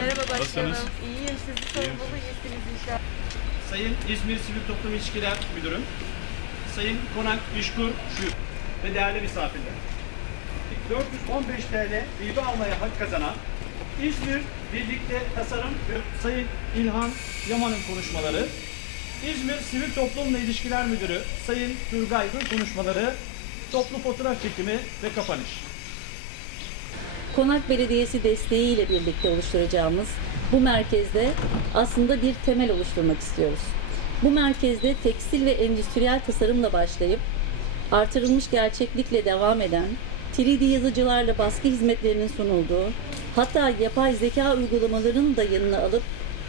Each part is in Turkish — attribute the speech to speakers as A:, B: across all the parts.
A: Merhaba başkanım. İyiyim. Sizi sorumlu iyisiniz inşallah.
B: Sayın İzmir Sivil Toplum İlişkiler Müdürüm, Sayın Konak İşkur Şuyuk ve değerli misafirler. 415 TL hibe almaya hak kazanan İzmir Birlikte Tasarım Sayın İlhan Yaman'ın konuşmaları, İzmir Sivil Toplumla İlişkiler Müdürü Sayın Turgay'ın konuşmaları, toplu fotoğraf çekimi ve kapanış.
C: Konak Belediyesi desteğiyle birlikte oluşturacağımız bu merkezde aslında bir temel oluşturmak istiyoruz. Bu merkezde tekstil ve endüstriyel tasarımla başlayıp artırılmış gerçeklikle devam eden, 3D yazıcılarla baskı hizmetlerinin sunulduğu, hatta yapay zeka uygulamalarının da yanına alıp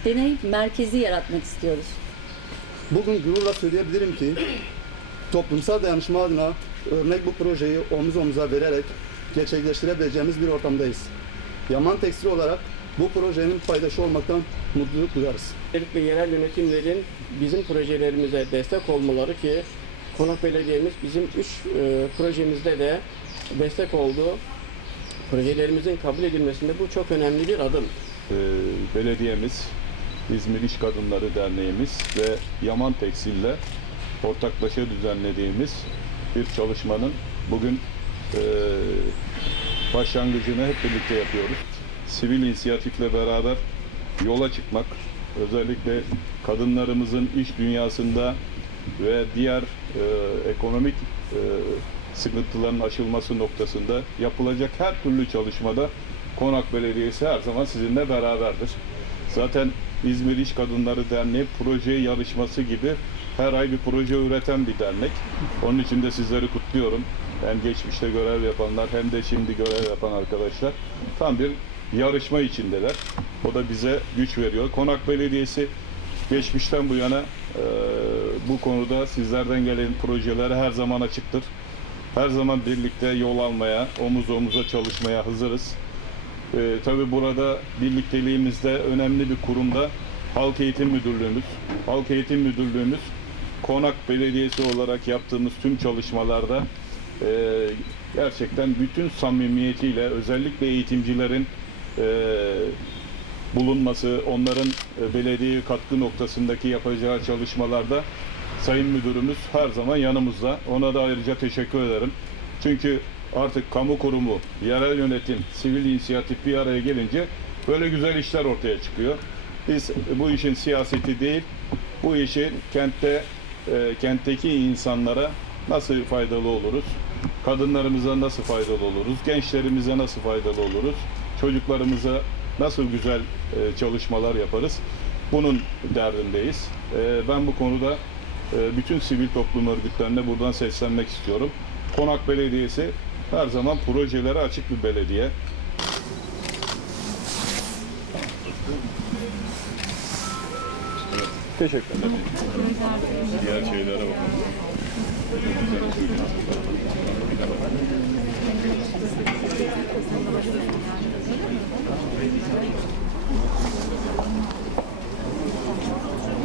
C: deney merkezi yaratmak istiyoruz.
D: Bugün gururla söyleyebilirim ki toplumsal dayanışma adına örnek bu projeyi omuz omuza vererek gerçekleştirebileceğimiz bir ortamdayız. Yaman Tekstil olarak bu projenin paydaşı olmaktan mutluluk duyarız.
E: Özellikle yerel yönetimlerin bizim projelerimize destek olmaları ki Konak Belediye'miz bizim üç e, projemizde de destek oldu. Projelerimizin kabul edilmesinde bu çok önemli bir adım.
F: Ee, belediyemiz, İzmir İş Kadınları Derneğimiz ve Yaman Tekstil'le ortaklaşa düzenlediğimiz bir çalışmanın bugün e, başlangıcını hep birlikte yapıyoruz. Sivil inisiyatifle beraber yola çıkmak, özellikle kadınlarımızın iş dünyasında ve diğer e, ekonomik e, sıkıntıların aşılması noktasında yapılacak her türlü çalışmada Konak Belediyesi her zaman sizinle beraberdir. Zaten İzmir İş Kadınları Derneği proje yarışması gibi her ay bir proje üreten bir dernek. Onun için de sizleri kutluyorum. Hem geçmişte görev yapanlar hem de şimdi görev yapan arkadaşlar tam bir yarışma içindeler. O da bize güç veriyor. Konak Belediyesi geçmişten bu yana e, bu konuda sizlerden gelen projelere her zaman açıktır. Her zaman birlikte yol almaya, omuz omuza çalışmaya hazırız. Ee, tabii burada birlikteliğimizde önemli bir kurumda Halk Eğitim Müdürlüğümüz. Halk Eğitim Müdürlüğümüz Konak Belediyesi olarak yaptığımız tüm çalışmalarda e, gerçekten bütün samimiyetiyle özellikle eğitimcilerin e, bulunması, onların e, belediyeye katkı noktasındaki yapacağı çalışmalarda Sayın Müdürümüz her zaman yanımızda. Ona da ayrıca teşekkür ederim. Çünkü artık kamu kurumu, yerel yönetim, sivil inisiyatif bir araya gelince böyle güzel işler ortaya çıkıyor. Biz bu işin siyaseti değil, bu işin kentte, e, kentteki insanlara nasıl faydalı oluruz, kadınlarımıza nasıl faydalı oluruz, gençlerimize nasıl faydalı oluruz, çocuklarımıza nasıl güzel e, çalışmalar yaparız. Bunun derdindeyiz. E, ben bu konuda e, bütün sivil toplum örgütlerine buradan seslenmek istiyorum. Konak Belediyesi her zaman projelere açık bir belediye. Teşekkürler. Diğer şeylere bakalım. Thank you.